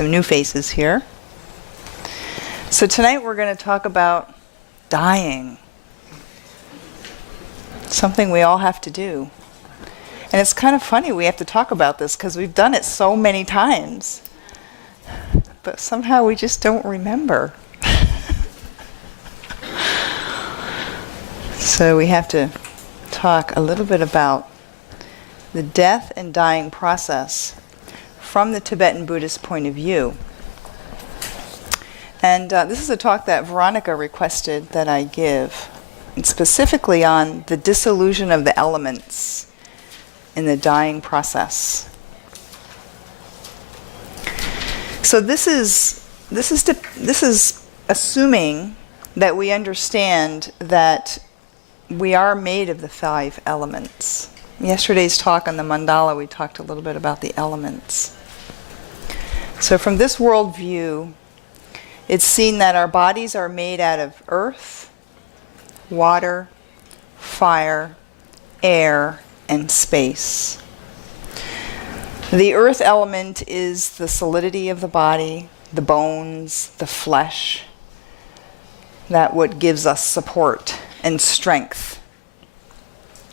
some new faces here. So tonight we're going to talk about dying. Something we all have to do. And it's kind of funny we have to talk about this because we've done it so many times. But somehow we just don't remember. So we have to talk a little bit about the death and dying process from the Tibetan Buddhist point of view. And this is a talk that Veronica requested that I give, and specifically on the dissolution of the elements in the dying process. So this is assuming that we understand that we are made of the 5 elements. Yesterday's talk on the mandala, we talked a little bit about the elements. So from this worldview, it's seen that our bodies are made out of earth, water, fire, air, and space. The earth element is the solidity of the body, the bones, the flesh. That's what gives us support and strength.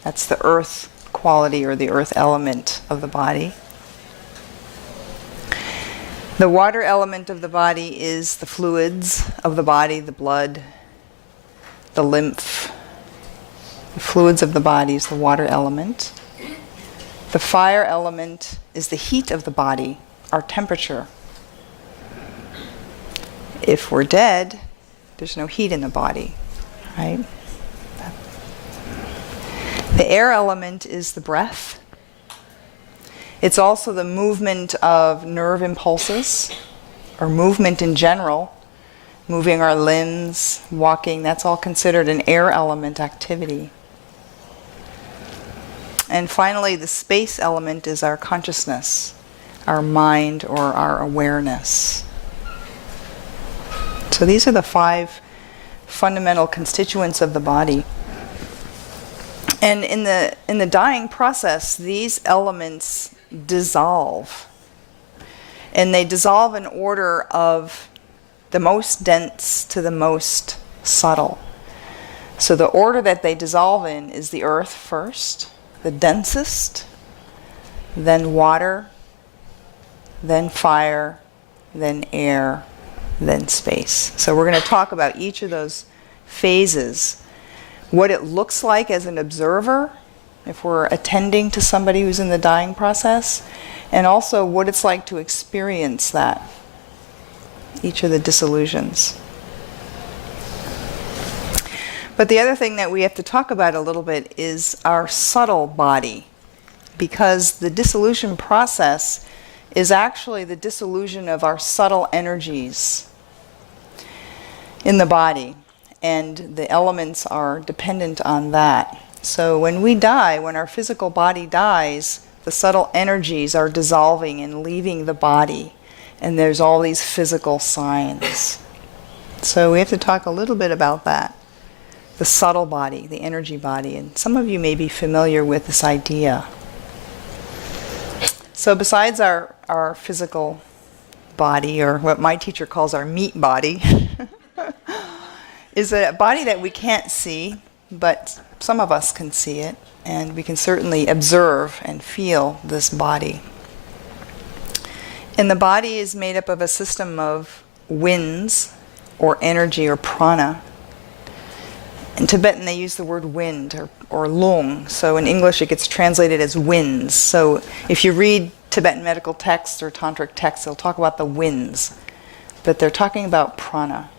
That's the earth quality or the earth element of the body. The water element of the body is the fluids of the body, the blood, the lymph. The fluids of the body is the water element. The fire element is the heat of the body, our temperature. If we're dead, there's no heat in the body, right? The air element is the breath. It's also the movement of nerve impulses, or movement in general, moving our limbs, walking, that's all considered an air element activity. And finally, the space element is our consciousness, our mind, or our awareness. So these are the 5 fundamental constituents of the body. And in the dying process, these elements dissolve. And they dissolve in order of the most dense to the most subtle. So the order that they dissolve in is the earth first, the densest, then water, then fire, then air, then space. So we're going to talk about each of those phases, what it looks like as an observer, if we're attending to somebody who's in the dying process, and also what it's like to experience that, each of the dissolutions. But the other thing that we have to talk about a little bit is our subtle body, because the dissolution process is actually the dissolution of our subtle energies in the body, and the elements are dependent on that. So when we die, when our physical body dies, the subtle energies are dissolving and leaving the body, and there's all these physical signs. So we have to talk a little bit about that. The subtle body, the energy body, and some of you may be familiar with this idea. So besides our physical body, or what my teacher calls our meat body, is a body that we can't see, but some of us can see it, and we can certainly observe and feel this body. And the body is made up of a system of winds, or energy, or prana. In Tibetan, they use the word wind, or lung. So in English, it gets translated as winds. So if you read Tibetan medical texts or tantric texts, they'll talk about the winds. But they're talking about prana,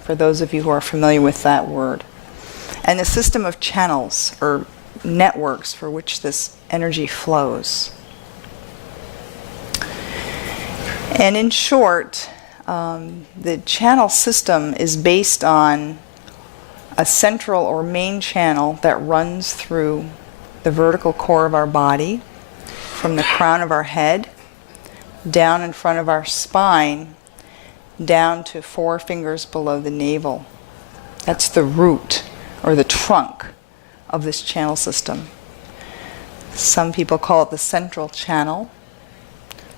for those of you who are familiar with that word. And a system of channels, or networks, for which this energy flows. And in short, the channel system is based on a central or main channel that runs through the vertical core of our body, from the crown of our head, down in front of our spine, down to 4 fingers below the navel. That's the root, or the trunk, of this channel system. Some people call it the central channel,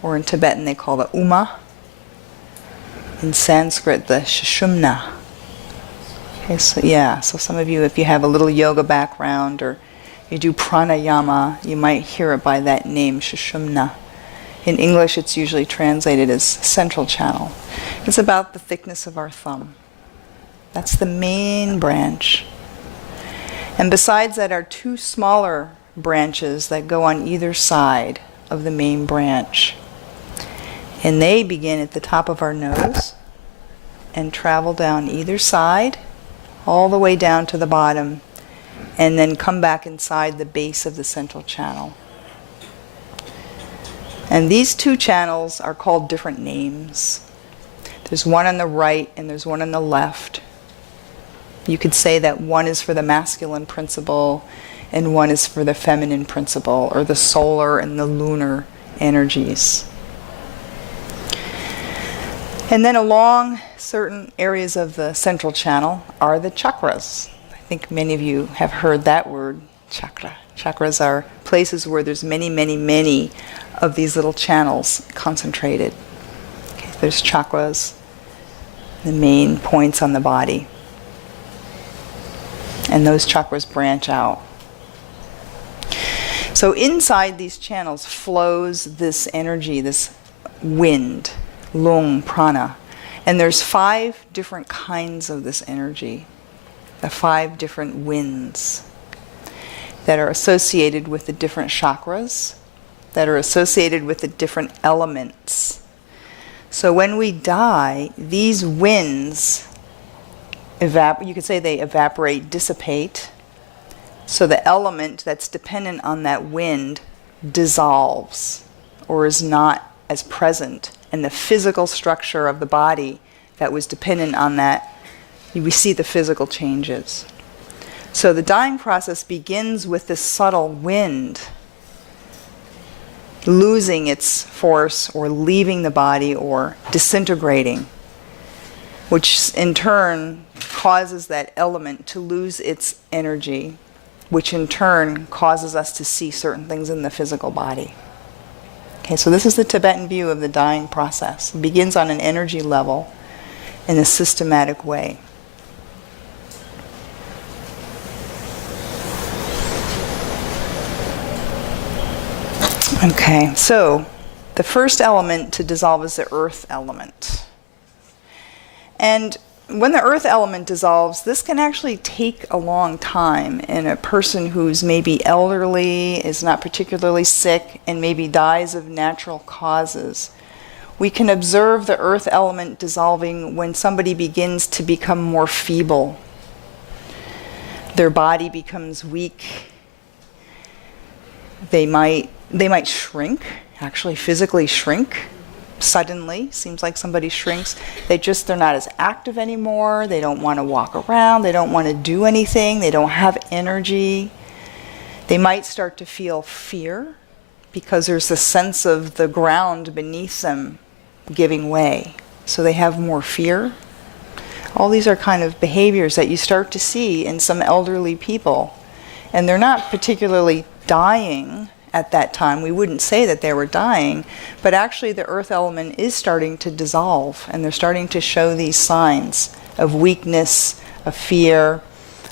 or in Tibetan they call it Uma. In Sanskrit, the Sushumna. Okay, so some of you, if you have a little yoga background or you do pranayama, you might hear it by that name, Sushumna. In English, it's usually translated as central channel. It's about the thickness of our thumb. That's the main branch. And besides that are two smaller branches that go on either side of the main branch. And they begin at the top of our nose and travel down either side, all the way down to the bottom, and then come back inside the base of the central channel. And these two channels are called different names. There's one on the right and there's one on the left. You could say that one is for the masculine principle and one is for the feminine principle, or the solar and the lunar energies. And then along certain areas of the central channel are the chakras. I think many of you have heard that word, chakra. Chakras are places where there's many, many, many of these little channels concentrated. Okay, there's chakras, the main points on the body. And those chakras branch out. So inside these channels flows this energy, this wind, lung, prana. And there's 5 different kinds of this energy, the 5 different winds that are associated with the different chakras, that are associated with the different elements. So when we die, these winds, you could say they evaporate, dissipate. So the element that's dependent on that wind dissolves or is not as present. And the physical structure of the body that was dependent on that, we see the physical changes. So the dying process begins with this subtle wind losing its force or leaving the body or disintegrating, which in turn causes that element to lose its energy, which in turn causes us to see certain things in the physical body. Okay, so this is the Tibetan view of the dying process. It begins on an energy level in a systematic way. Okay, so the first element to dissolve is the earth element. And when the earth element dissolves, this can actually take a long time in a person who's maybe elderly, is not particularly sick, and maybe dies of natural causes. We can observe the earth element dissolving when somebody begins to become more feeble. Their body becomes weak. They might shrink, actually physically shrink. Suddenly, seems like somebody shrinks. They're not as active anymore. They don't want to walk around. They don't want to do anything. They don't have energy. They might start to feel fear because there's a sense of the ground beneath them giving way. So they have more fear. All these are kind of behaviors that you start to see in some elderly people. And they're not particularly dying at that time. We wouldn't say that they were dying, but actually the earth element is starting to dissolve, and they're starting to show these signs of weakness, of fear,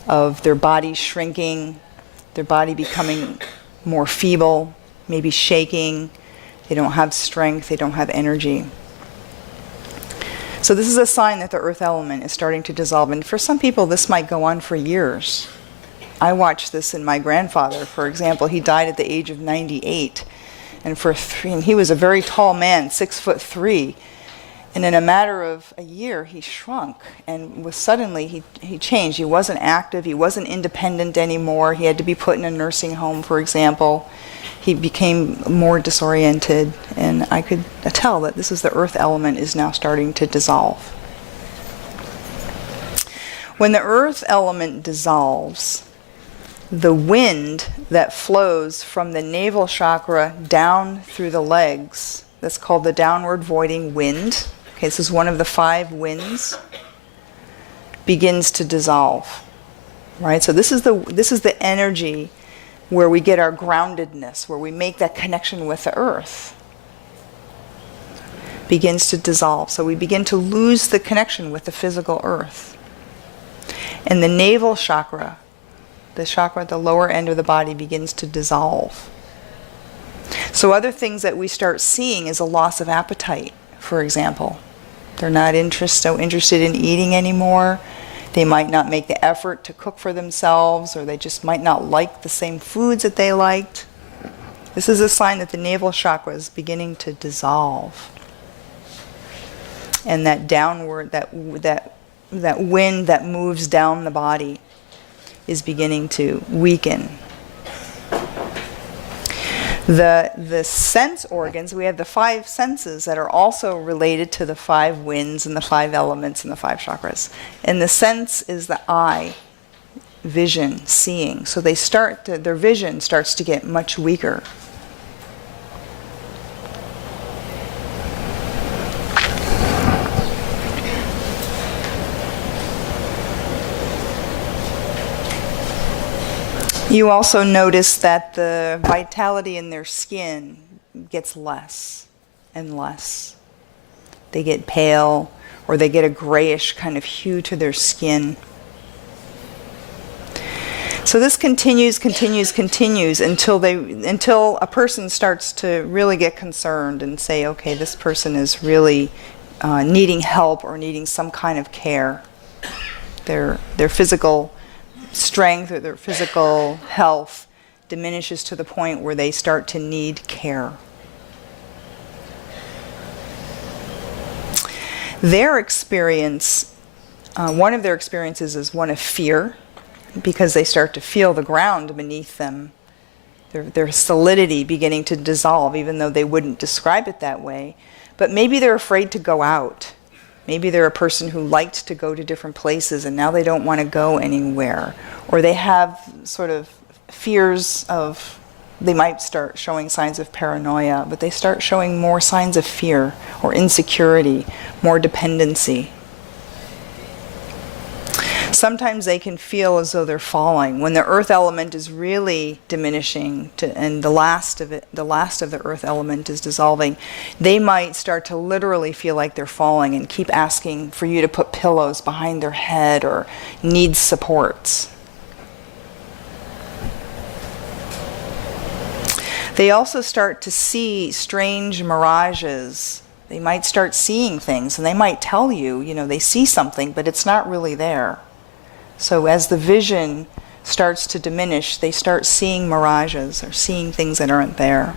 of their body shrinking, their body becoming more feeble, maybe shaking. They don't have strength, they don't have energy. So this is a sign that the earth element is starting to dissolve, and for some people this might go on for years. I watched this in my grandfather, for example. He died at the age of 98. And he was a very tall man, 6'3". And in a matter of a year, he shrunk. And suddenly he changed. He wasn't active. He wasn't independent anymore. He had to be put in a nursing home, for example. He became more disoriented. And I could tell that this is the earth element is now starting to dissolve. When the earth element dissolves, the wind that flows from the navel chakra down through the legs, that's called the downward voiding wind. Okay, this is one of the 5 winds, begins to dissolve. Right? So this is the energy where we get our groundedness, where we make that connection with the earth. begins to dissolve. So we begin to lose the connection with the physical earth. And the navel chakra, the chakra at the lower end of the body, begins to dissolve. So other things that we start seeing is a loss of appetite, for example. They're not so interested in eating anymore. They might not make the effort to cook for themselves, or they just might not like the same foods that they liked. This is a sign that the navel chakra is beginning to dissolve. And that downward, that wind that moves down the body is beginning to weaken. The sense organs, we have the 5 senses that are also related to the 5 winds and the 5 elements and the 5 chakras. And the sense is the eye, vision, seeing. So their vision starts to get much weaker. You also notice that the vitality in their skin gets less and less. They get pale, or they get a grayish kind of hue to their skin. So this continues until a person starts to really get concerned and say, okay, this person is really needing help or needing some kind of care. Their physical strength or their physical health diminishes to the point where they start to need care. Their experience, one of their experiences is one of fear, because they start to feel the ground beneath them, their solidity beginning to dissolve, even though they wouldn't describe it that way. But maybe they're afraid to go out. Maybe they're a person who liked to go to different places and now they don't want to go anywhere. Or they have sort of fears of, they might start showing signs of paranoia, but they start showing more signs of fear or insecurity, more dependency. Sometimes they can feel as though they're falling. When the earth element is really diminishing and the last of the earth element is dissolving, they might start to literally feel like they're falling and keep asking for you to put pillows behind their head or need supports. They also start to see strange mirages. They might start seeing things, and they might tell you, they see something, but it's not really there. So as the vision starts to diminish, they start seeing mirages or seeing things that aren't there.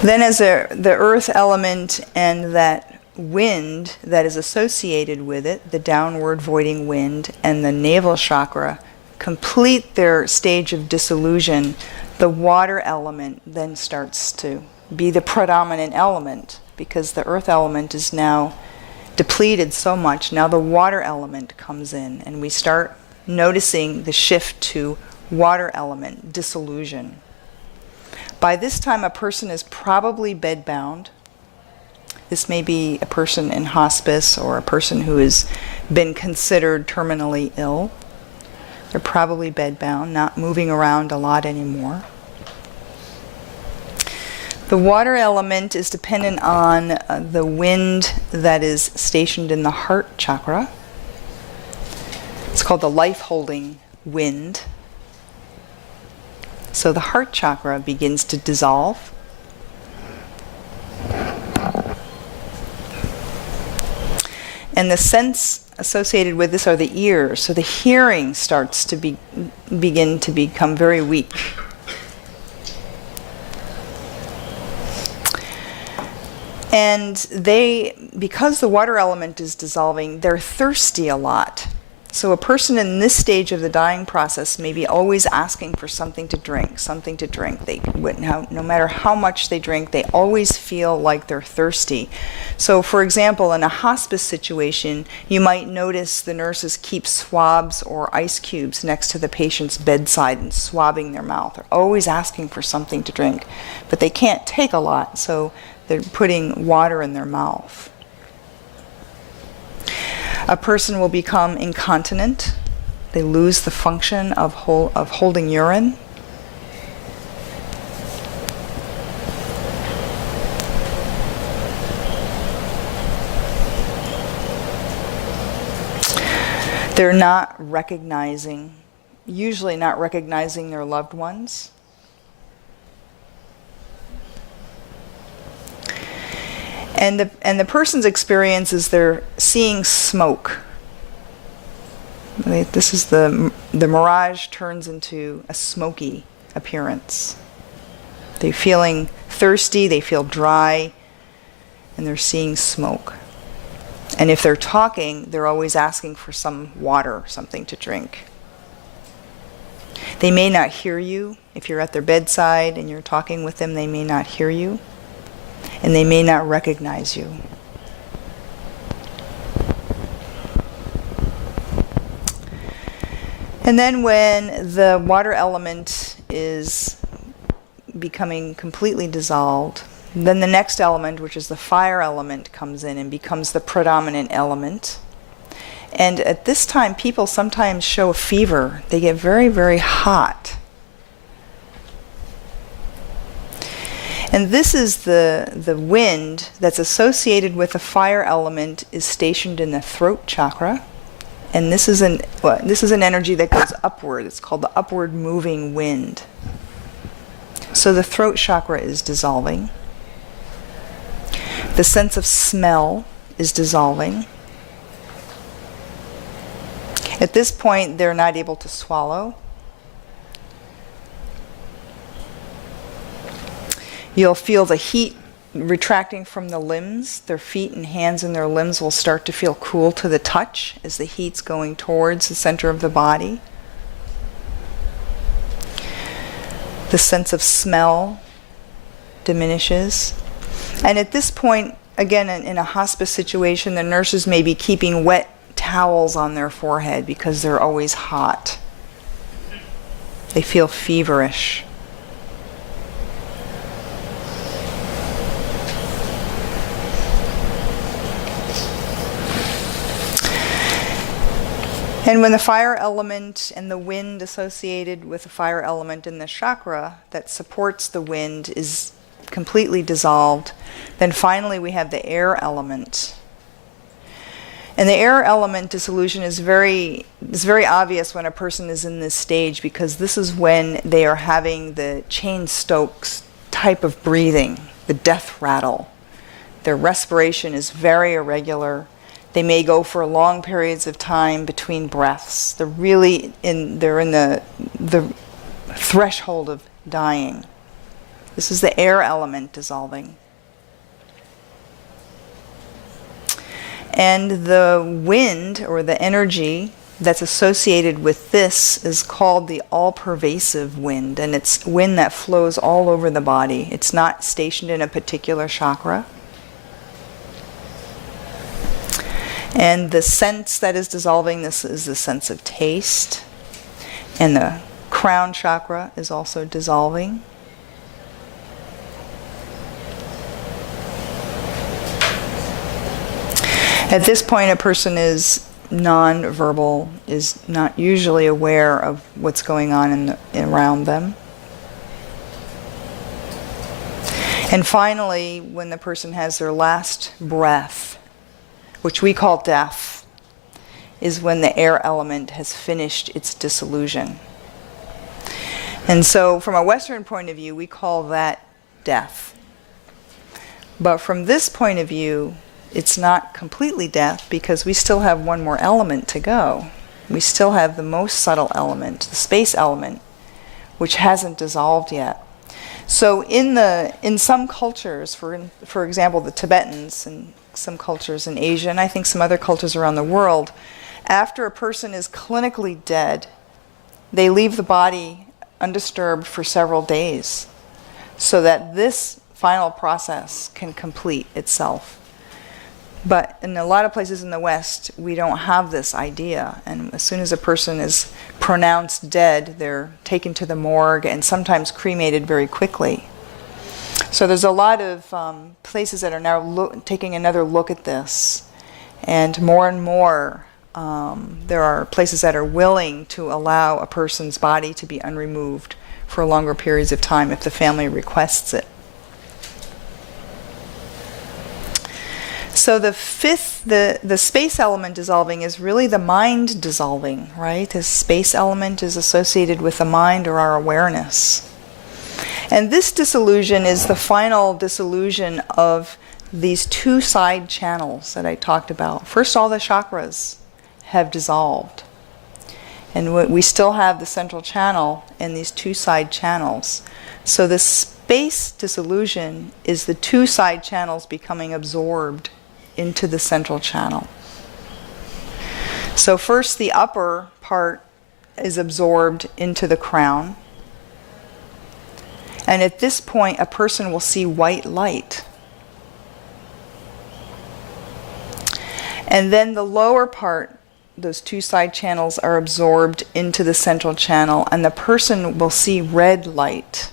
Then as the earth element and that wind that is associated with it, the downward voiding wind and the navel chakra, complete their stage of dissolution, the water element then starts to be the predominant element, because the earth element is now depleted so much. Now the water element comes in, and we start noticing the shift to water element dissolution. By this time, a person is probably bedbound. This may be a person in hospice or a person who has been considered terminally ill. They're probably bedbound, not moving around a lot anymore. The water element is dependent on the wind that is stationed in the heart chakra. It's called the life-holding wind. So the heart chakra begins to dissolve. And the sense associated with this are the ears. So the hearing starts to begin to become very weak. And because the water element is dissolving, they're thirsty a lot. So a person in this stage of the dying process may be always asking for something to drink. No matter how much they drink, they always feel like they're thirsty. So for example, in a hospice situation, you might notice the nurses keep swabs or ice cubes next to the patient's bedside and swabbing their mouth. They're always asking for something to drink, but they can't take a lot, so they're putting water in their mouth. A person will become incontinent. They lose the function of holding urine. They're not recognizing, usually not recognizing their loved ones. And the person's experience is they're seeing smoke. This is the mirage turns into a smoky appearance. They're feeling thirsty, they feel dry, and they're seeing smoke. And if they're talking, they're always asking for some water, something to drink. They may not hear you. If you're at their bedside and you're talking with them, they may not hear you. And they may not recognize you. And then when the water element is becoming completely dissolved, then the next element, which is the fire element, comes in and becomes the predominant element. And at this time, people sometimes show a fever. They get very, very hot. And this is the wind that's associated with the fire element is stationed in the throat chakra. And this is an energy that goes upward. It's called the upward moving wind. So the throat chakra is dissolving. The sense of smell is dissolving. At this point, they're not able to swallow. You'll feel the heat retracting from the limbs. Their feet and hands and their limbs will start to feel cool to the touch as the heat's going towards the center of the body. The sense of smell diminishes. And at this point, again, in a hospice situation, the nurses may be keeping wet towels on their forehead because they're always hot. They feel feverish. And when the fire element and the wind associated with the fire element in the chakra that supports the wind is completely dissolved, then finally we have the air element. And the air element dissolution is very obvious when a person is in this stage, because this is when they are having the Cheyne-Stokes type of breathing, the death rattle. Their respiration is very irregular. They may go for long periods of time between breaths. They're in the threshold of dying. This is the air element dissolving. And the wind, or the energy that's associated with this, is called the all-pervasive wind. And it's wind that flows all over the body. It's not stationed in a particular chakra. And the sense that is dissolving this is the sense of taste. And the crown chakra is also dissolving. At this point, a person is non-verbal, is not usually aware of what's going on around them. And finally, when the person has their last breath, which we call death, is when the air element has finished its dissolution. And so from a Western point of view, we call that death. But from this point of view, it's not completely death, because we still have one more element to go. We still have the most subtle element, the space element, which hasn't dissolved yet. So in some cultures, for example, the Tibetans and some cultures in Asia, and I think some other cultures around the world, after a person is clinically dead, they leave the body undisturbed for several days so that this final process can complete itself. But in a lot of places in the West, we don't have this idea. And as soon as a person is pronounced dead, they're taken to the morgue and sometimes cremated very quickly. So there's a lot of places that are now taking another look at this. And more, there are places that are willing to allow a person's body to be unremoved for longer periods of time if the family requests it. So the fifth, the space element dissolving is really the mind dissolving, right? The space element is associated with the mind or our awareness. And this dissolution is the final dissolution of these two side channels that I talked about. First, all the chakras have dissolved. And we still have the central channel and these two side channels. So the space dissolution is the two side channels becoming absorbed into the central channel. So first the upper part is absorbed into the crown. And at this point, a person will see white light. And then the lower part, those two side channels are absorbed into the central channel, and the person will see red light.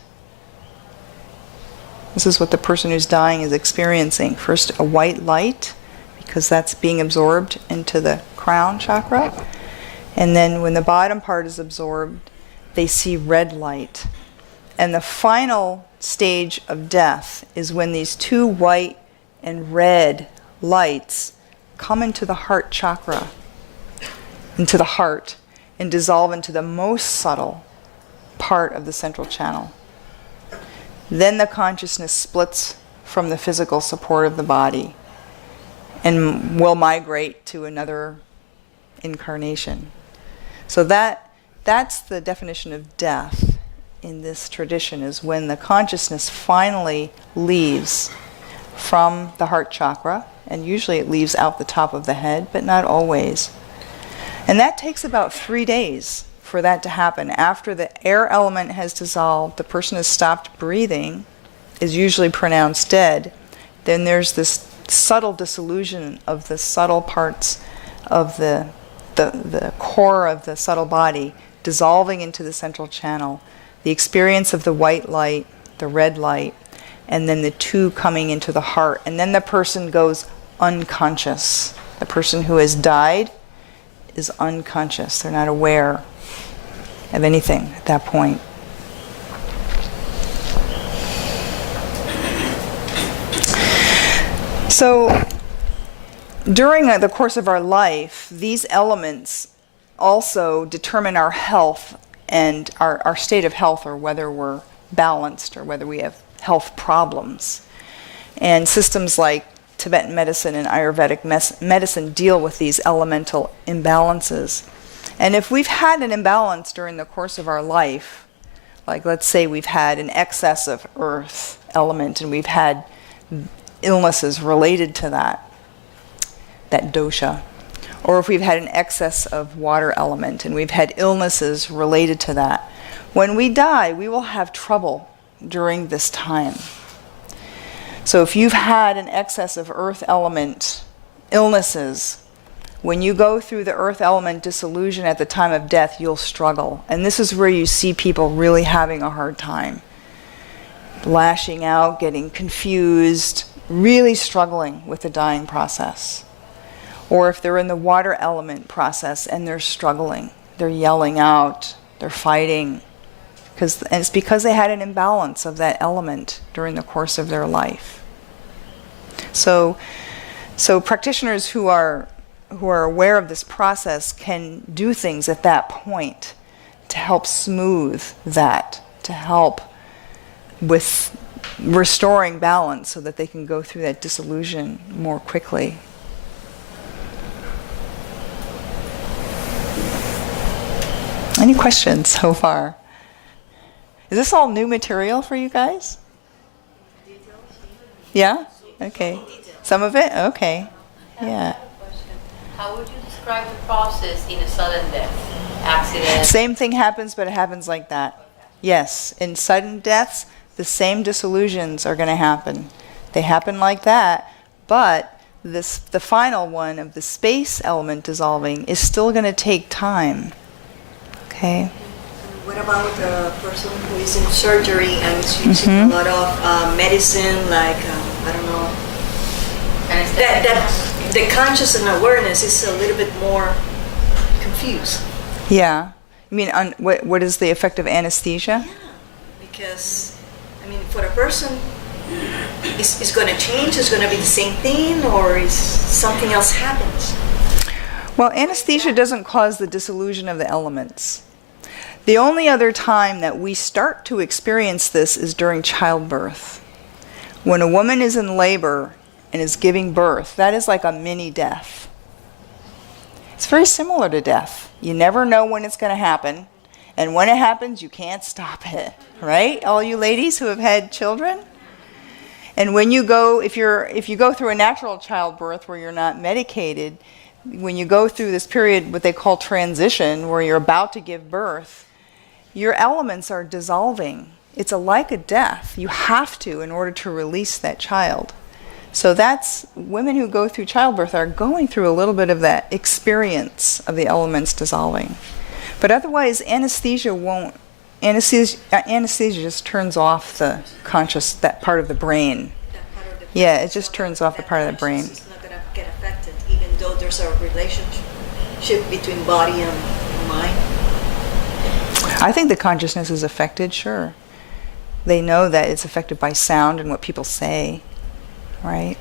This is what the person who's dying is experiencing. First, a white light, because that's being absorbed into the crown chakra. And then when the bottom part is absorbed, they see red light. And the final stage of death is when these two white and red lights come into the heart chakra, into the heart, and dissolve into the most subtle part of the central channel. Then the consciousness splits from the physical support of the body and will migrate to another incarnation. So that's the definition of death in this tradition, is when the consciousness finally leaves from the heart chakra, and usually it leaves out the top of the head, but not always. And that takes about 3 days for that to happen. After the air element has dissolved, the person has stopped breathing, is usually pronounced dead. Then there's this subtle dissolution of the subtle parts of the core of the subtle body dissolving into the central channel. The experience of the white light, the red light, and then the two coming into the heart. And then the person goes unconscious. The person who has died is unconscious. They're not aware of anything at that point. So during the course of our life, these elements also determine our health and our state of health, or whether we're balanced or whether we have health problems. And systems like Tibetan medicine and Ayurvedic medicine deal with these elemental imbalances. And if we've had an imbalance during the course of our life, like let's say we've had an excess of earth element and we've had illnesses related to that dosha, or if we've had an excess of water element and we've had illnesses related to that, when we die, we will have trouble during this time. So if you've had an excess of earth element illnesses, when you go through the earth element dissolution at the time of death, you'll struggle. And this is where you see people really having a hard time. Lashing out, getting confused, really struggling with the dying process. Or if they're in the water element process and they're struggling, they're yelling out, they're fighting. And it's because they had an imbalance of that element during the course of their life. So practitioners who are aware of this process can do things at that point to help smooth that, to help with restoring balance so that they can go through that dissolution more quickly. Any questions so far? Is this all new material for you guys? Yeah? Okay. Some of it? Okay. Yeah. How would you describe the process in a sudden death? Accident? Same thing happens, but it happens like that. Yes. In sudden deaths, the same dissolutions are going to happen. They happen like that, but the final one of the space element dissolving is still going to take time. Okay? What about a person who is in surgery and is using a lot of medicine, like, I don't know, that the conscious and awareness is a little bit more confused? Yeah. You mean, what is the effect of anesthesia? Yeah, because, I mean, for a person is going to change? Is going to be the same thing, or is something else happens? Well, anesthesia doesn't cause the dissolution of the elements. The only other time that we start to experience this is during childbirth. When a woman is in labor and is giving birth, that is like a mini death. It's very similar to death. You never know when it's going to happen, and when it happens, you can't stop it, right? All you ladies who have had children? And when you go, if you go through a natural childbirth where you're not medicated, when you go through this period, what they call transition, where you're about to give birth, your elements are dissolving. It's like a death. You have to in order to release that child. So that's, women who go through childbirth are going through a little bit of that experience of the elements dissolving. But otherwise, anesthesia just turns off the that part of the brain. Yeah, it just turns off the part of the brain. It's not going to get affected, even though there's a relationship between body and mind. I think the consciousness is affected, sure. They know that it's affected by sound and what people say, right?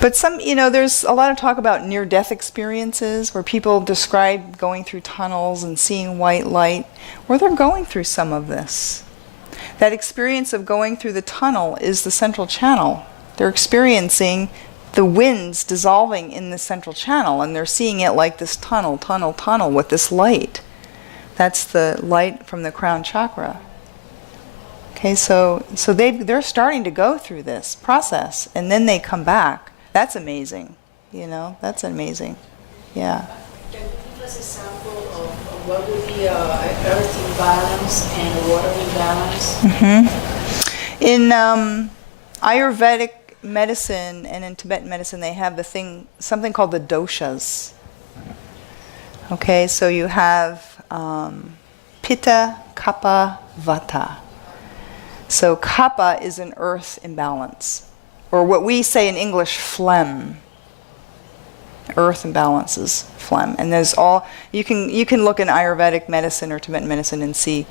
But there's a lot of talk about near-death experiences where people describe going through tunnels and seeing white light, where they're going through some of this. That experience of going through the tunnel is the central channel. They're experiencing the winds dissolving in the central channel, and they're seeing it like this tunnel with this light. That's the light from the crown chakra. Okay, so they're starting to go through this process, and then they come back. That's amazing. That's amazing. Yeah. Can you give us a sample of what would be earth imbalance and water imbalance? Mm-hmm. In Ayurvedic medicine and in Tibetan medicine, they have something called the doshas. Okay, so you have Pitta, Kapha, Vata. So Kapha is an earth imbalance, or what we say in English, phlegm. Earth imbalance is phlegm, and there's you can look in Ayurvedic medicine or Tibetan medicine and see,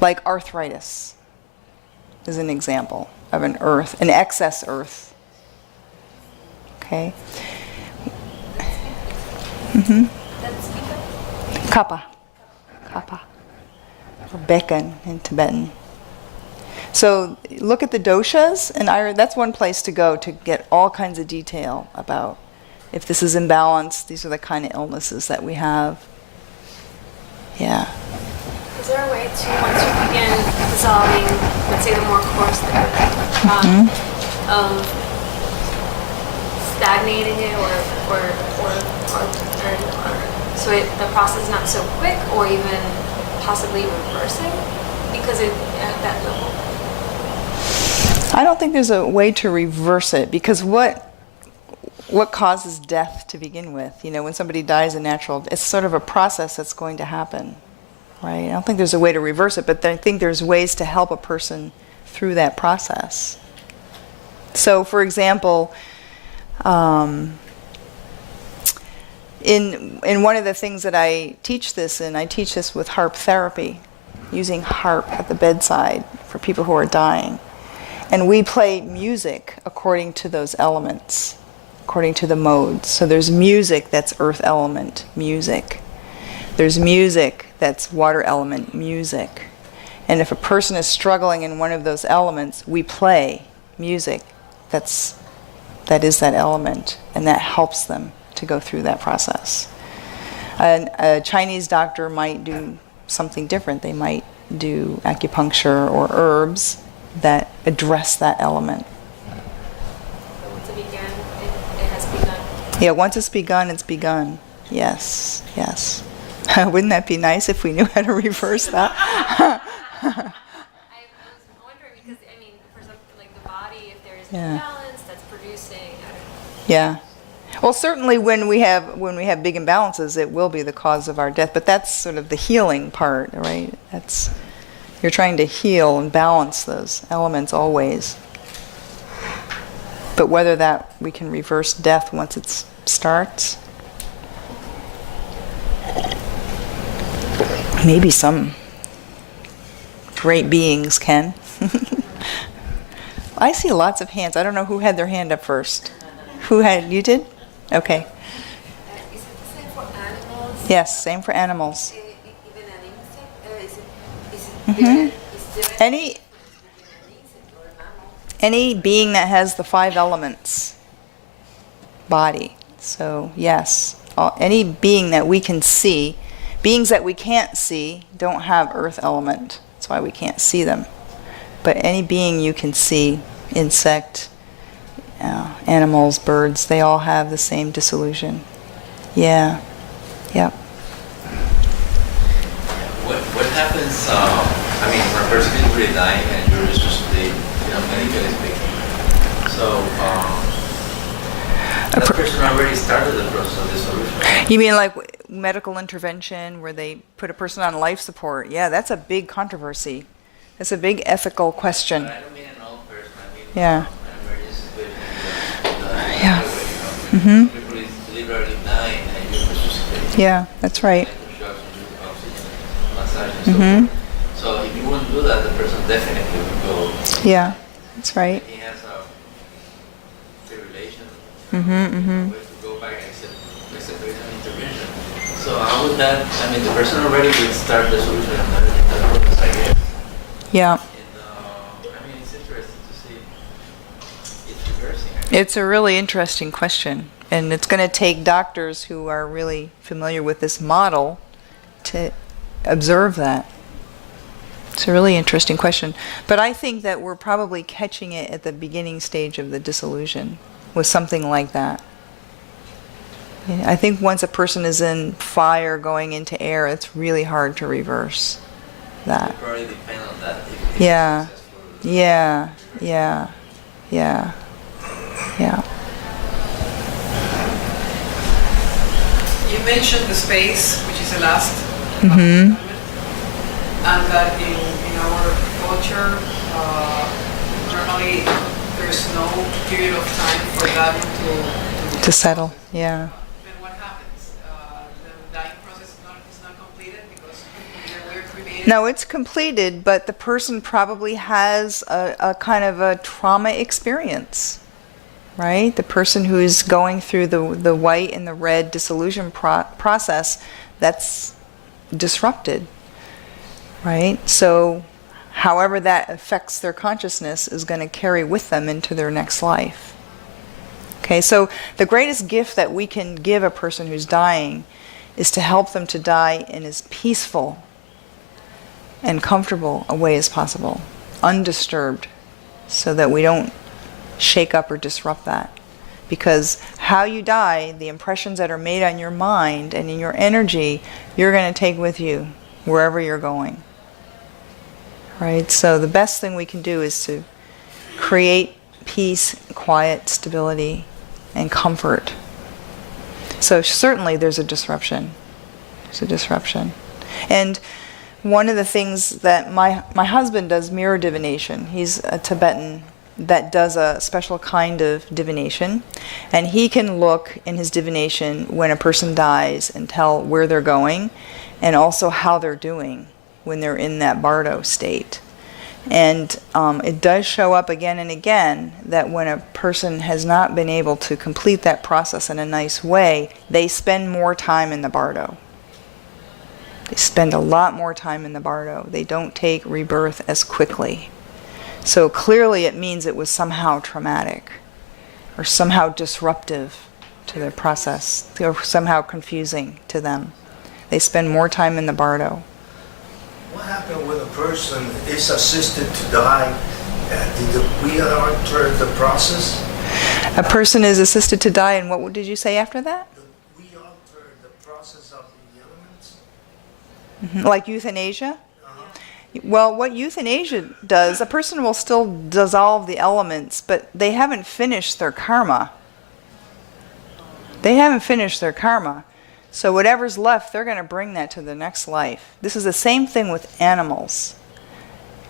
like arthritis is an example of an excess earth. Okay. Mm-hmm. Kapha, or bekan in Tibetan. So look at the doshas, and that's one place to go to get all kinds of detail about if this is imbalanced. These are the kind of illnesses that we have. Yeah. Is there a way to, once you begin dissolving, let's say the more coarse liquid, stagnating it or so the process is not so quick, or even possibly reversing because it at that level? I don't think there's a way to reverse it, because what causes death to begin with? When somebody dies a natural, it's sort of a process that's going to happen, right? I don't think there's a way to reverse it, but I think there's ways to help a person through that process. So, for example, in one of the things that I teach this with harp therapy, using harp at the bedside for people who are dying. And we play music according to those elements, according to the modes. So there's music that's earth element music. There's music that's water element music. And if a person is struggling in one of those elements, we play music that is that element, and that helps them to go through that process. A Chinese doctor might do something different. They might do acupuncture or herbs that address that element. So once it began, it has begun. Yeah, once it's begun. Yes. Wouldn't that be nice if we knew how to reverse that? I was wondering because, for something like the body, if there is an imbalance that's producing. Yeah. Well, certainly when we have big imbalances, it will be the cause of our death. But that's sort of the healing part, right? You're trying to heal and balance those elements always. But whether that we can reverse death once it starts, maybe some great beings can. I see lots of hands. I don't know who had their hand up first. Who had, you did? Okay. Is it the same for animals? Yes, same for animals. Even an insect? Any any being that has the 5 elements body. So yes, any being that we can see, beings that we can't see don't have earth element. That's why we can't see them. But any being you can see, insect, animals, birds, they all have the same dissolution. Yeah. Yep. What happens, when a person is really dying and you're just medically speaking, so that person already started the process of dissolution. You mean like medical intervention where they put a person on life support? Yeah, that's a big controversy. That's a big ethical question. But I don't mean an old person, I mean Yeah. an emergency situation. Yeah. Mm-hmm. People is literally dying and you resuscitate. Yeah, that's right. Mm-hmm. So if you wouldn't do that, the person definitely would go. Yeah, that's right. He has a fibrillation. Mm-hmm. Way to go back except there is an intervention. So how would that? The person already will start the solution and that process, I guess. Yeah. And, it's interesting to see it's reversing. It's a really interesting question. And it's going to take doctors who are really familiar with this model to observe that. It's a really interesting question. But I think that we're probably catching it at the beginning stage of the dissolution with something like that. I think once a person is in fire going into air, it's really hard to reverse that. It probably depends on that. If Yeah. it's successful. Yeah. You mentioned the space, which is the last Mm-hmm. element, and that in our culture, normally there's no period of time for that To settle. Yeah. Then what happens? The dying process is not completed because either we're cremated. No, it's completed, but the person probably has a kind of a trauma experience, right? The person who's going through the white and the red dissolution process, that's disrupted, right? So however that affects their consciousness is going to carry with them into their next life. Okay, so the greatest gift that we can give a person who's dying is to help them to die in as peaceful and comfortable a way as possible, undisturbed, so that we don't shake up or disrupt that. Because how you die, the impressions that are made on your mind and in your energy, you're going to take with you wherever you're going. Right? So the best thing we can do is to create peace, quiet, stability, and comfort. So certainly there's a disruption. There's a disruption. And one of the things that my husband does mirror divination. He's a Tibetan that does a special kind of divination, and he can look in his divination when a person dies and tell where they're going and also how they're doing when they're in that bardo state. And it does show up again and again that when a person has not been able to complete that process in a nice way, they spend more time in the bardo. They spend a lot more time in the bardo. They don't take rebirth as quickly. So clearly it means it was somehow traumatic or somehow disruptive to their process or somehow confusing to them. They spend more time in the bardo. What happened when a person is assisted to die? Did we alter the process? A person is assisted to die, and what did you say after that? We alter the process of the elements? Mm-hmm. Like euthanasia? Well, what euthanasia does, a person will still dissolve the elements, but they haven't finished their karma. They haven't finished their karma. So whatever's left, they're going to bring that to the next life. This is the same thing with animals.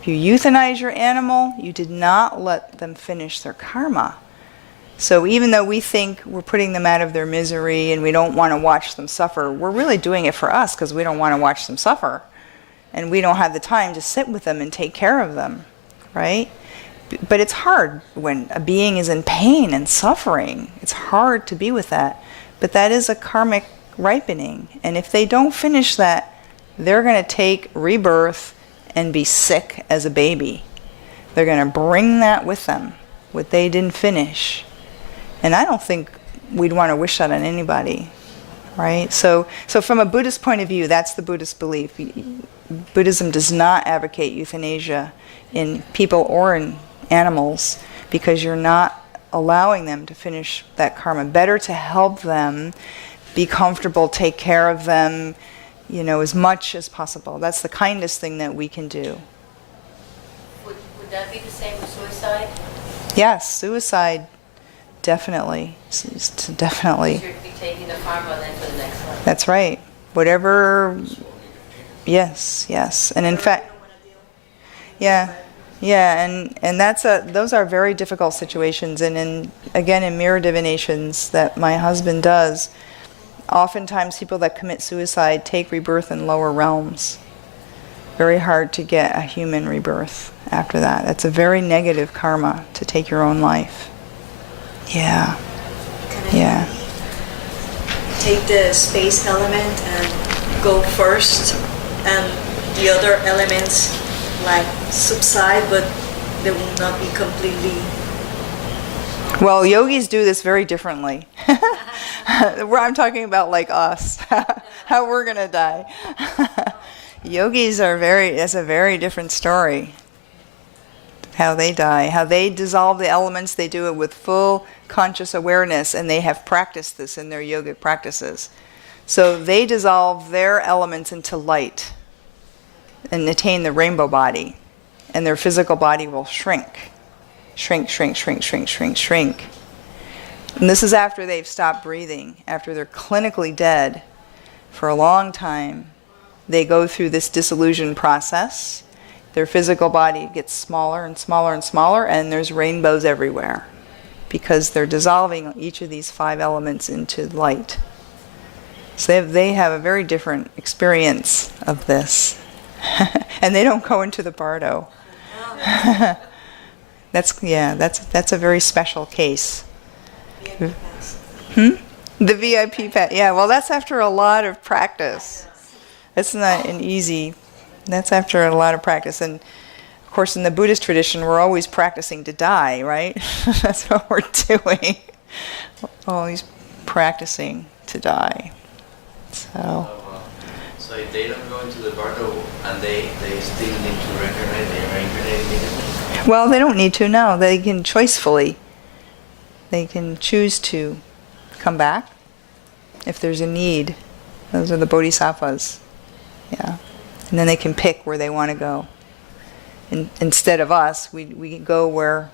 If you euthanize your animal, you did not let them finish their karma. So even though we think we're putting them out of their misery and we don't want to watch them suffer, we're really doing it for us because we don't want to watch them suffer. And we don't have the time to sit with them and take care of them, right? But it's hard when a being is in pain and suffering. It's hard to be with that. But that is a karmic ripening. And if they don't finish that, they're going to take rebirth and be sick as a baby. They're going to bring that with them, what they didn't finish. And I don't think we'd want to wish that on anybody, right? So from a Buddhist point of view, that's the Buddhist belief. Buddhism does not advocate euthanasia in people or in animals because you're not allowing them to finish that karma. Better to help them be comfortable, take care of them, as much as possible. That's the kindest thing that we can do. Would that be the same with suicide? Yes, suicide, definitely. Definitely. You're taking the karma then to the next one. That's right. Whatever. Yes. And in fact, yeah, and those are very difficult situations. And in mirror divinations that my husband does, oftentimes people that commit suicide take rebirth in lower realms. Very hard to get a human rebirth after that. It's a very negative karma to take your own life. Yeah. Yeah. Take the space element and go first, and the other elements like subside, but they will not be completely. Well, yogis do this very differently. Where I'm talking about like us, how we're gonna die. Yogis are it's a very different story. How they die, how they dissolve the elements, they do it with full conscious awareness, and they have practiced this in their yogic practices. So they dissolve their elements into light and attain the rainbow body, and their physical body will shrink. Shrink. And this is after they've stopped breathing, after they're clinically dead for a long time. They go through this dissolution process. Their physical body gets smaller and smaller and smaller, and there's rainbows everywhere because they're dissolving each of these 5 elements into light. So they have a very different experience of this. And they don't go into the bardo. That's a very special case. The VIP pass. Yeah, well, that's after a lot of practice. It's not an easy. That's after a lot of practice. And of course, in the Buddhist tradition, we're always practicing to die, right? That's what we're doing. Always practicing to die. So if they don't go into the bardo and they still need to reincarnate, they reincarnate immediately? Well, they don't need to, no. They can choicefully. They can choose to come back if there's a need. Those are the bodhisattvas. Yeah. And then they can pick where they want to go. Instead of us, we go where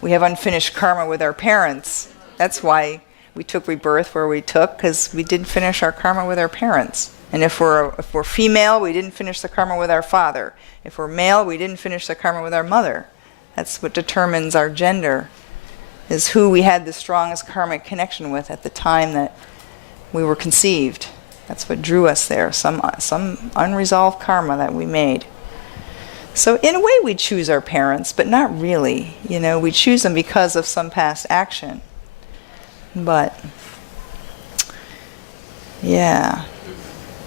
we have unfinished karma with our parents. That's why we took rebirth where we took, because we didn't finish our karma with our parents. And if we're female, we didn't finish the karma with our father. If we're male, we didn't finish the karma with our mother. That's what determines our gender, is who we had the strongest karmic connection with at the time that we were conceived. That's what drew us there, some unresolved karma that we made. So in a way we choose our parents, but not really. We choose them because of some past action. But, yeah.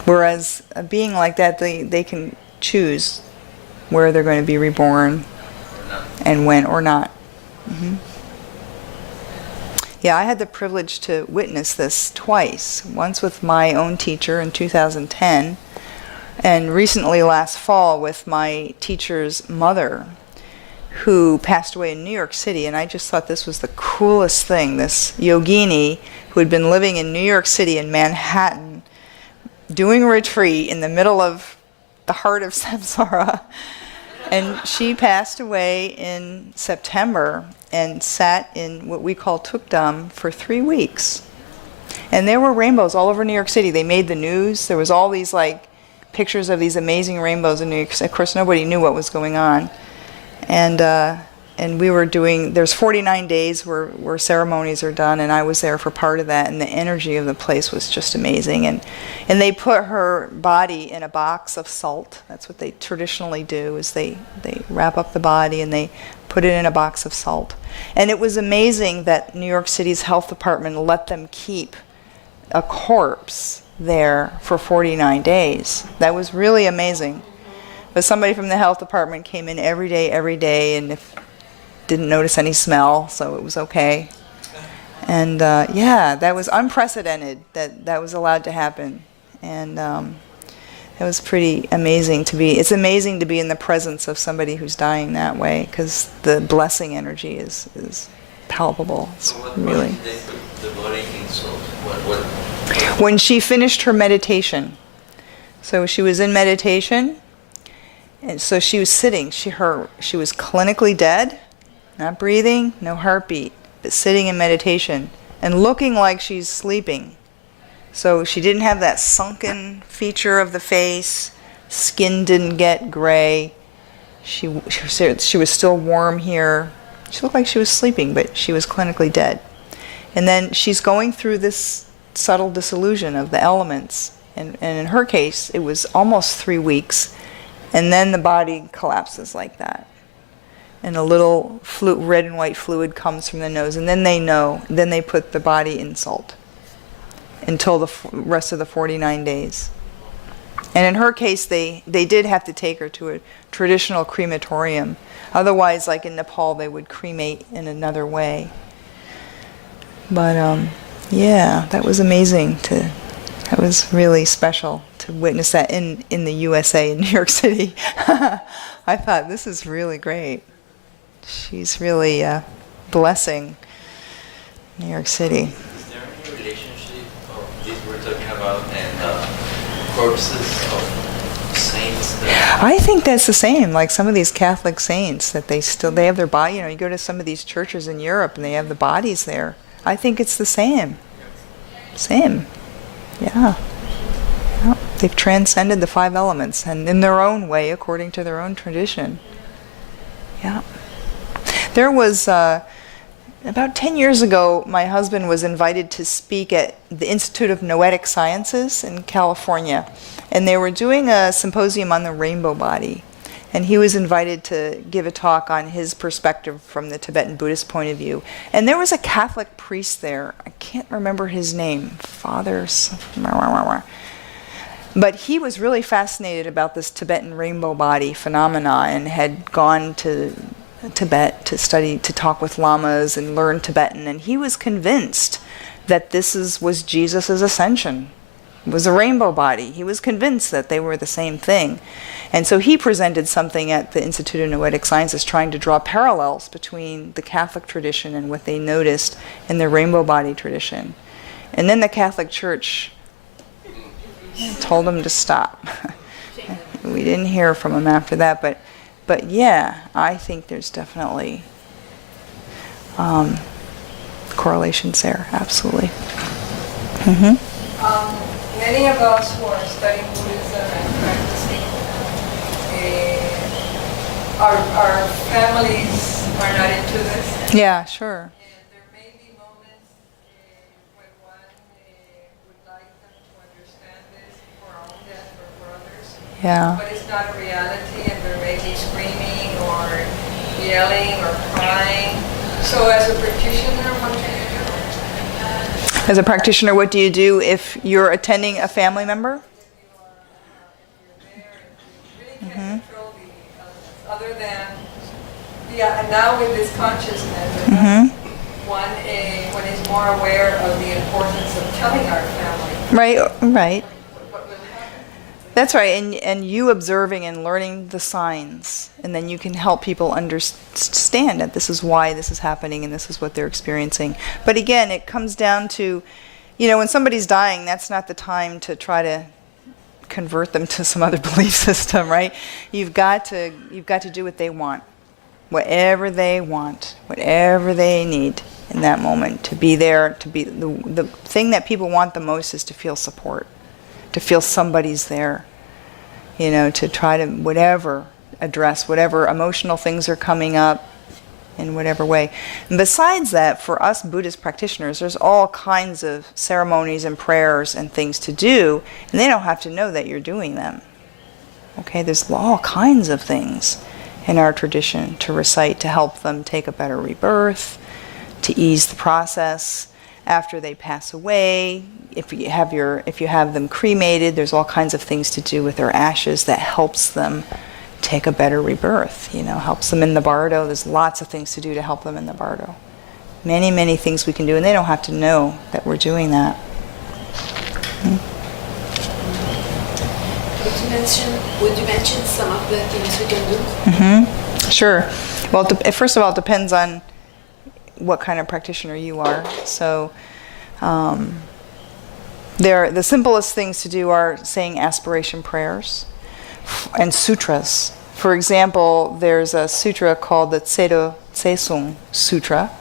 Whereas a being like that, they can choose where they're going to be reborn and when or not. Mm-hmm. Yeah, I had the privilege to witness this twice. Once with my own teacher in 2010, and recently last fall with my teacher's mother, who passed away in New York City. And I just thought this was the coolest thing. This yogini who had been living in New York City in Manhattan, doing a retreat in the middle of the heart of samsara. And she passed away in September and sat in what we call tukdam for 3 weeks. And there were rainbows all over New York City. They made the news. There was all these pictures of these amazing rainbows in New York City. Of course, nobody knew what was going on. And and we were doing, there's 49 days where ceremonies are done, and I was there for part of that, and the energy of the place was just amazing. And they put her body in a box of salt. That's what they traditionally do, is they wrap up the body and they put it in a box of salt. And it was amazing that New York City's health department let them keep a corpse there for 49 days. That was really amazing. But somebody from the health department came in every day, and didn't notice any smell, so it was okay. And yeah, that was unprecedented that was allowed to happen. And it was pretty amazing to be, it's amazing to be in the presence of somebody who's dying that way, because the blessing energy is palpable. It's So what really. did they put the body in salt? What? When she finished her meditation, so she was in meditation, and so she was sitting. She was clinically dead, not breathing, no heartbeat, but sitting in meditation and looking like she's sleeping. So she didn't have that sunken feature of the face. Skin didn't get gray. She was still warm here. She looked like she was sleeping, but she was clinically dead. And then she's going through this subtle dissolution of the elements. And in her case, it was almost 3 weeks. And then the body collapses like that. And a little red and white fluid comes from the nose. And then they know. Then they put the body in salt until the rest of the 49 days. And in her case, they did have to take her to a traditional crematorium. Otherwise, like in Nepal, they would cremate in another way. But yeah, that was amazing. That was really special to witness that in the USA, in New York City. I thought, this is really great. She's really blessing New York City. Is there any relationship of this we're talking about and corpses of saints? I think that's the same. Like some of these Catholic saints, that they have their body. You go to some of these churches in Europe and they have the bodies there. I think it's the same. Same. Yeah. Yeah. They've transcended the 5 elements, and in their own way, according to their own tradition. Yeah. There was, about 10 years ago, my husband was invited to speak at the Institute of Noetic Sciences in California, and they were doing a symposium on the rainbow body. And he was invited to give a talk on his perspective from the Tibetan Buddhist point of view. And there was a Catholic priest there. I can't remember his name. But he was really fascinated about this Tibetan rainbow body phenomena and had gone to Tibet to study, to talk with lamas and learn Tibetan. And he was convinced that this was Jesus' ascension. It was a rainbow body. He was convinced that they were the same thing. And so he presented something at the Institute of Noetic Sciences trying to draw parallels between the Catholic tradition and what they noticed in the rainbow body tradition. And then the Catholic Church told him to stop. We didn't hear from him after that, but yeah, I think there's definitely correlations there, absolutely. Mm-hmm. Many of us who are studying Buddhism and practicing, our families are not into this. Yeah, sure. And there may be moments when one would like them to understand this for our own death or for others. Yeah. But it's not a reality, and there may be screaming or yelling or crying. So as a practitioner, what do you do? As a practitioner, what do you do if you're attending a family member? Control the elements, other than, and now with this consciousness, one is more aware of the importance of telling our family. Right. What will happen. That's right, and you observing and learning the signs, and then you can help people understand that this is why this is happening and this is what they're experiencing. But again, it comes down to, when somebody's dying, that's not the time to try to convert them to some other belief system, right? You've got to do what they want, whatever they want, whatever they need in that moment. To be there, to be the thing that people want the most is to feel support, to feel somebody's there, to try to address whatever emotional things are coming up, in whatever way. And besides that, for us Buddhist practitioners, there's all kinds of ceremonies and prayers and things to do, and they don't have to know that you're doing them. Okay, there's all kinds of things in our tradition to recite to help them take a better rebirth, to ease the process after they pass away. If you have them cremated, there's all kinds of things to do with their ashes that helps them take a better rebirth. Helps them in the bardo. There's lots of things to do to help them in the bardo. Many, many things we can do, and they don't have to know that we're doing that. Would you mention some of the things we can do? Sure. Well, first of all, it depends on what kind of practitioner you are. So the simplest things to do are saying aspiration prayers and sutras. For example, there's a sutra called the Tsedo Tsesung Sutra,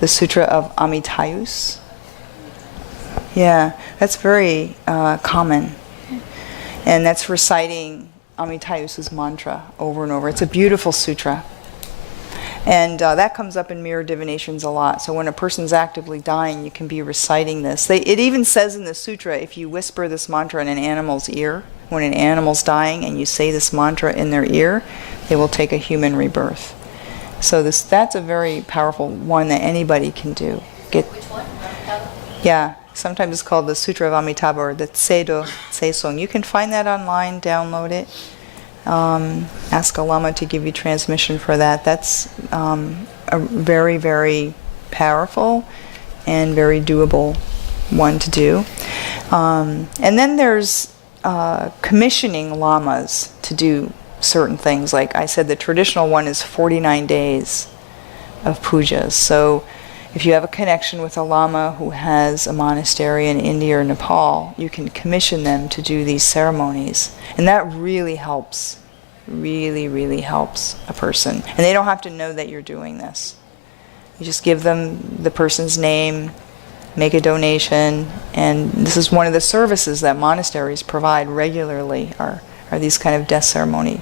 the Sutra of Amitayus. Yeah, that's very common. And that's reciting Amitayus' mantra over and over. It's a beautiful sutra. And that comes up in mirror divinations a lot. So when a person's actively dying, you can be reciting this. It even says in the sutra, if you whisper this mantra in an animal's ear, when an animal's dying and you say this mantra in their ear, they will take a human rebirth. So that's a very powerful one that anybody can do. Which one? Yeah. Sometimes it's called the Sutra of Amitabha or the Tsedo Tsesung. You can find that online, download it. Ask a Lama to give you transmission for that. That's a very, very powerful and very doable one to do. And then there's commissioning lamas to do certain things. Like I said, the traditional one is 49 days of pujas. So if you have a connection with a lama who has a monastery in India or Nepal, you can commission them to do these ceremonies. And that really helps, really, really helps a person. And they don't have to know that you're doing this. You just give them the person's name, make a donation, and this is one of the services that monasteries provide regularly, are these kind of death ceremony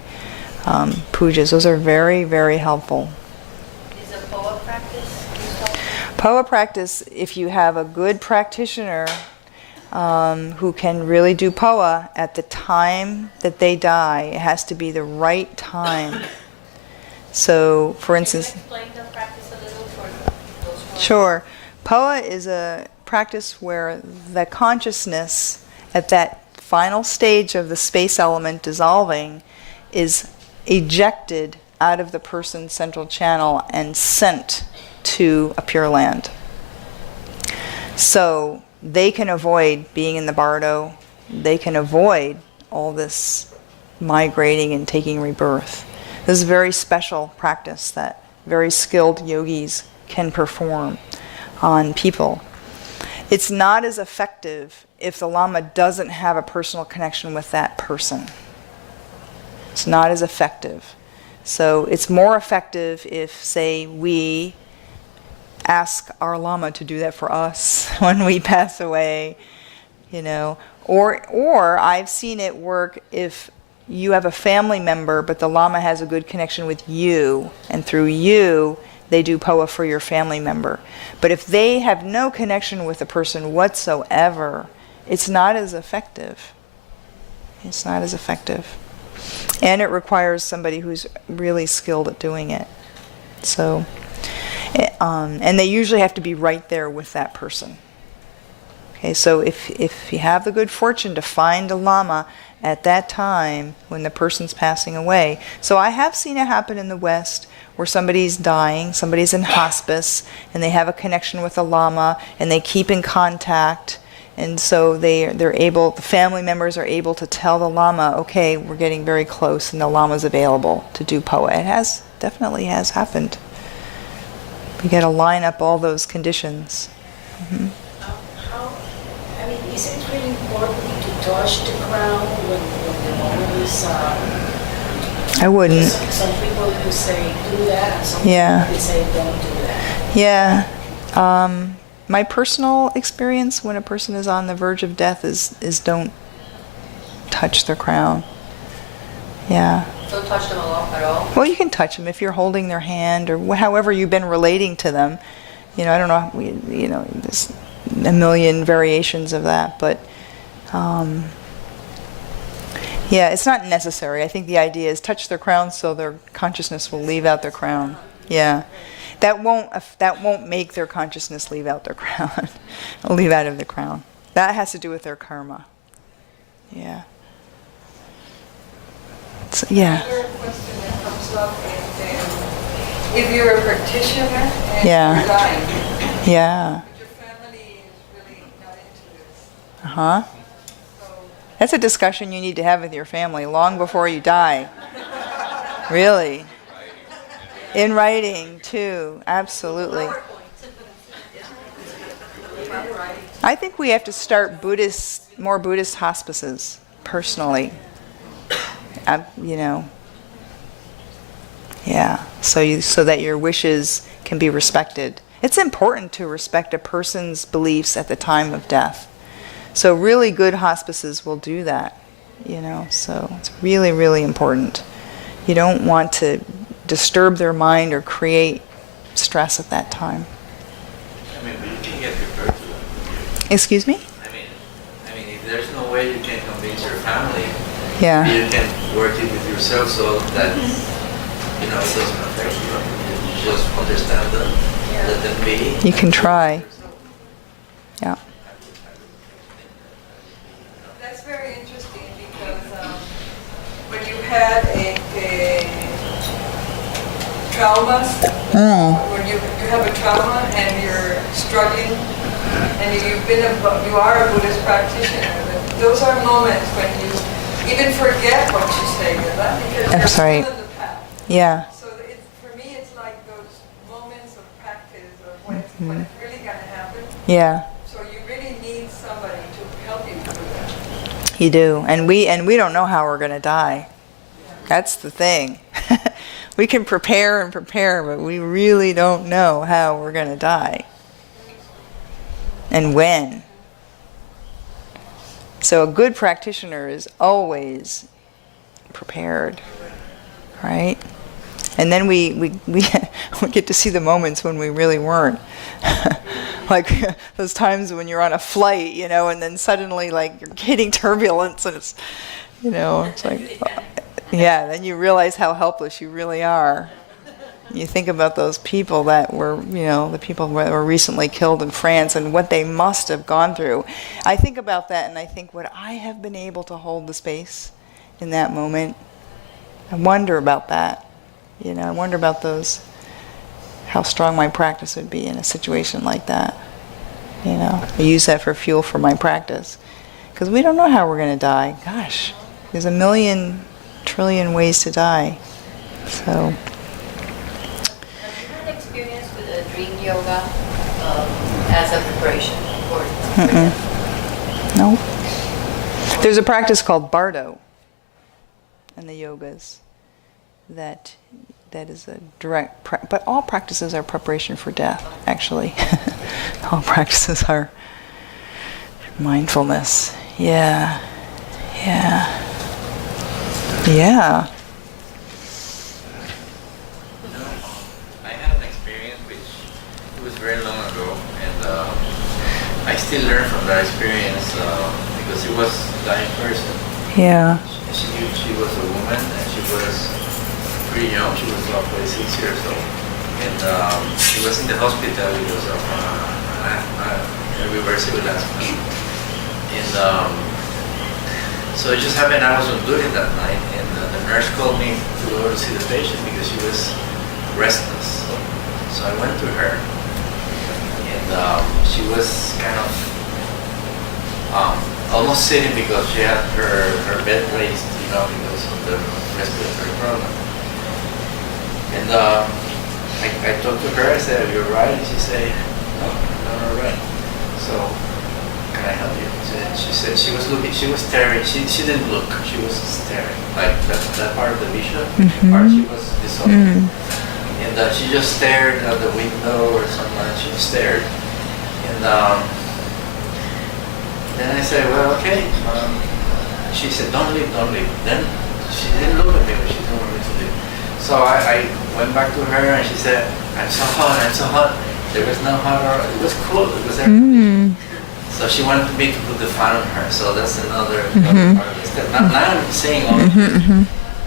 pujas. Those are very, very helpful. Is a POA practice? POA practice, if you have a good practitioner who can really do POA at the time that they die, it has to be the right time. So, for instance... Can you explain the practice a little for those who are... Sure. POA is a practice where the consciousness at that final stage of the space element dissolving is ejected out of the person's central channel and sent to a pure land. So they can avoid being in the bardo. They can avoid all this migrating and taking rebirth. This is a very special practice that very skilled yogis can perform on people. It's not as effective if the Lama doesn't have a personal connection with that person. It's not as effective. So it's more effective if, say, we ask our Lama to do that for us when we pass away, or I've seen it work if you have a family member, but the Lama has a good connection with you, and through you, they do POA for your family member. But if they have no connection with the person whatsoever, it's not as effective. It's not as effective. And it requires somebody who's really skilled at doing it. So, and they usually have to be right there with that person. Okay, so if you have the good fortune to find a Lama at that time when the person's passing away. So I have seen it happen in the West where somebody's dying, somebody's in hospice, and they have a connection with a Lama, and they keep in contact, and so the family members are able to tell the Lama, okay, we're getting very close, and the Lama's available to do POA. It definitely has happened. We got to line up all those conditions. Mm-hmm. Is it really important to touch the crown when the moment is... I wouldn't. Some people who say do that, and some people say don't do that. Yeah. My personal experience when a person is on the verge of death is don't touch the crown. Yeah. Don't touch them at all? Well, you can touch them if you're holding their hand or however you've been relating to them. You know, I don't know, there's a million variations of that, but yeah, it's not necessary. I think the idea is touch their crown so their consciousness will leave out their crown. Yeah. That won't make their consciousness leave out their crown, leave out of the crown. That has to do with their karma. Yeah. So, yeah. Another question that comes up is if you're a practitioner and Yeah. you're dying, Yeah. but your family is really not into this. Uh-huh. That's a discussion you need to have with your family long before you die. Really. In writing, too. Absolutely. I think we have to start more Buddhist hospices, personally. Yeah, so that your wishes can be respected. It's important to respect a person's beliefs at the time of death. So really good hospices will do that, so it's really, really important. You don't want to disturb their mind or create stress at that time. I mean, but you can get prepared to that. Excuse me? I mean, if there's no way you can convince your family, Yeah. you can work it with yourself so that, it doesn't affect you. You just understand them, let them be. You can try. Yeah. That's very interesting because when you had a trauma, when you have a trauma and you're struggling and you are a Buddhist practitioner, those are moments when you even forget what you say, right? Because you're That's right. still in the path. Yeah. So for me, it's like those moments of practice of when it's really going to happen. Yeah. So you really need somebody to help you through that. You do. And we don't know how we're going to die. That's the thing. We can prepare and prepare, but we really don't know how we're going to die. And when. So a good practitioner is always prepared, right? And then we get to see the moments when we really weren't. Like those times when you're on a flight, and then suddenly like you're hitting turbulence and it's, it's like, yeah, then you realize how helpless you really are. You think about those people that were, the people that were recently killed in France and what they must have gone through. I think about that and I think, would I have been able to hold the space in that moment? I wonder about that. I wonder about how strong my practice would be in a situation like that. I use that for fuel for my practice. Because we don't know how we're going to die. Gosh, there's a million, trillion ways to die. So... Have you had experience with a dream yoga as a preparation for death? No. There's a practice called Bardo in the yogas that is a direct, but all practices are preparation for death, actually. All practices are mindfulness. Yeah. Yeah. Yeah. I had an experience which was very long ago, and I still learn from that experience because it was a dying person. Yeah. She was a woman, and she was pretty young. She was about 46 years old, and she was in the hospital because of irreversible asthma. And so it just happened I was on duty that night, and the nurse called me to go to see the patient because she was restless. So I went to her, and she was kind of almost sitting because she had her bed raised, because of the respiratory problem. And I talked to her. I said, "Are you all right?" And she said, "No, I'm not all right." So, can I help you? She said she was looking. She was staring. She didn't look. She was staring. Like that part of the vision part. She was dissolving. And she just stared at the window or something. She stared. And then I said, "Well, okay." She said, "Don't leave, don't leave." Then she didn't look at me, but she didn't So I went back to her and she said, I'm so hot, I'm so hot. There was no hot or it was cool, it was everything. So she wanted me to put the fan on her. So that's another part of the step. Now I'm saying all of this.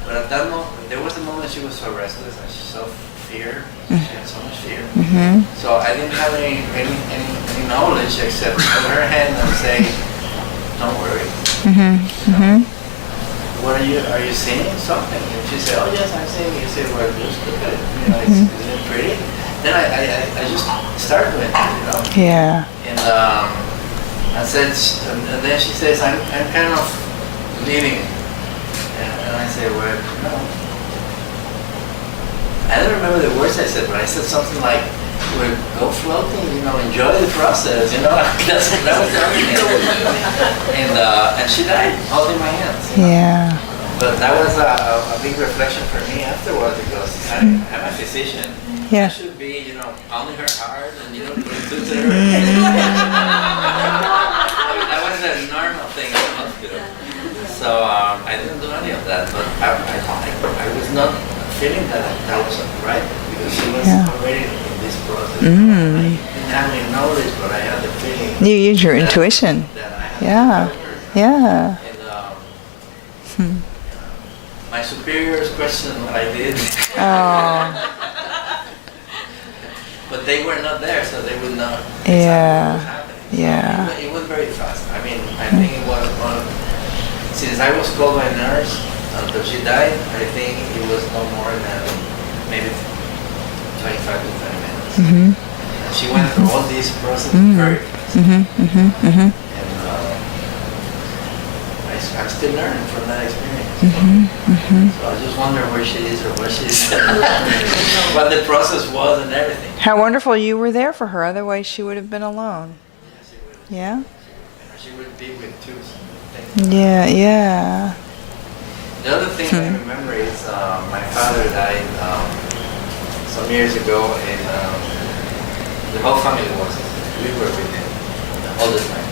But at that moment, there was a moment she was so restless and she so fear. She had so much fear. So I didn't have any knowledge except hold her hand and say, don't worry. What are you seeing something? And she said, oh yes, I'm seeing it. You say, well, just look at it. You know, isn't it pretty? Then I just started doing it, you know. Yeah. And I said, and then she says, I'm kind of leaving. And I say, well, no. I don't remember the words I said, but I said something like, well, go floating, you know, enjoy the process, you know. that was the only thing. And she died holding my hands. You know? Yeah. But that was a big reflection for me afterwards because I'm a physician. Yeah. I should be, you know, pounding her hard and, you know, doing to her. That was a normal thing in the hospital. So I didn't do any of that, but I was not feeling that was right because she was already in this process. I didn't have any knowledge, but I had the feeling. You use your intuition. That I had Yeah. to help her. Yeah. And my superiors questioned what I did. Oh. But they were not there, so they would not. Yeah. What was happening. Yeah. It was very fast. I mean, I think it was one. Since I was called by a nurse until she died, I think it was no more than maybe 25 to 30 minutes. And she went through all these processes very fast. And I'm still learning from that experience. So I just wonder where she is or what she is, what the process was and everything. How wonderful you were there for her. Otherwise, she would have been alone. Yes, it was. Yeah. She would be with two. Yeah. Yeah. The other thing I remember is my father died some years ago, and the whole family we were with him all the time.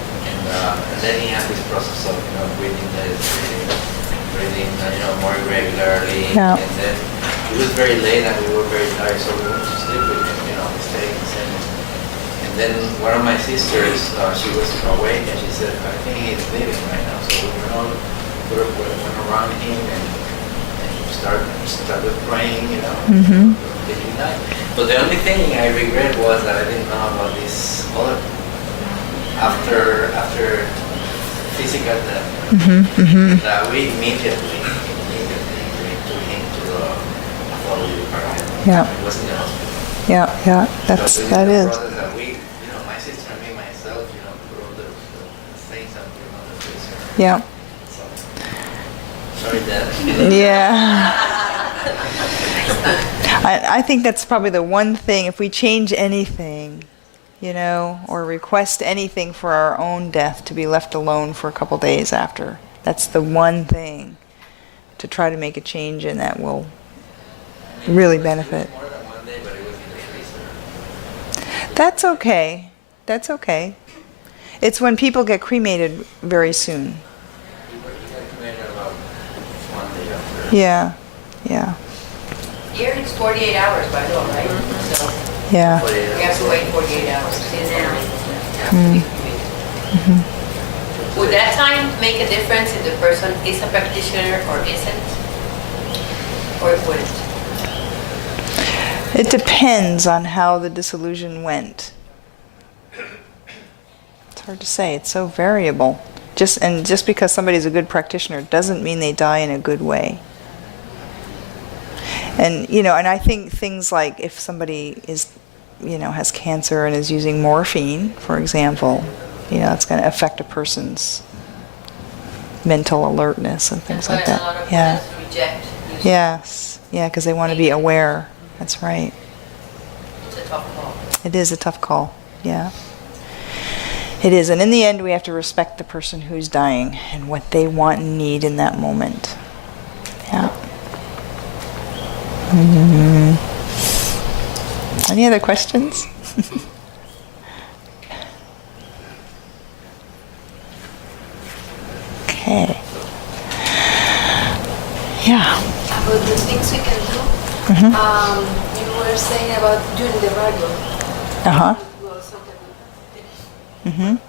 And then he had this process of, you know, breathing less, breathing, you know, more regularly. Yeah. And then it was very late and we were very tired, so we went to sleep with him, you know, staying the same. And then one of my sisters, she was awake and she said, I think he's leaving right now. So we went around him and started praying, you know, thinking that. But the only thing I regret was that I didn't know about this other after physical death. That we immediately took him to the pathology department. Yeah. It was in the hospital. Yeah. So That is. process that we, you know, my sister and me, myself, you know, put all the things and put them on the freezer. Yeah. So, sorry, Dad. Yeah. I think that's probably the one thing, if we change anything, you know, or request anything for our own death to be left alone for a couple days after, that's the one thing to try to make a change in that will really benefit. More than one day, but it was in the freezer. That's okay. That's okay. It's when people get cremated very soon. We got cremated about one day after. Yeah. Here it's 48 hours by law, right? So Yeah. we have to wait 48 hours. Would that time make a difference if the person is a practitioner or isn't? Or it wouldn't? It depends on how the dissolution went. It's hard to say. It's so variable. Just because somebody's a good practitioner doesn't mean they die in a good way. And I think things like if somebody is, has cancer and is using morphine, for example, it's going to affect a person's mental alertness and things like that. That's why a lot of Yeah. Buddhists reject using Yes. Yeah, because they want to be aware. That's right. It's a tough call. It is a tough call. Yeah. It is. And in the end, we have to respect the person who's dying and what they want and need in that moment. Yeah. Any other questions? Okay. Yeah. About the things we can do. You were saying about during the barrio. Uh huh. You also can finish.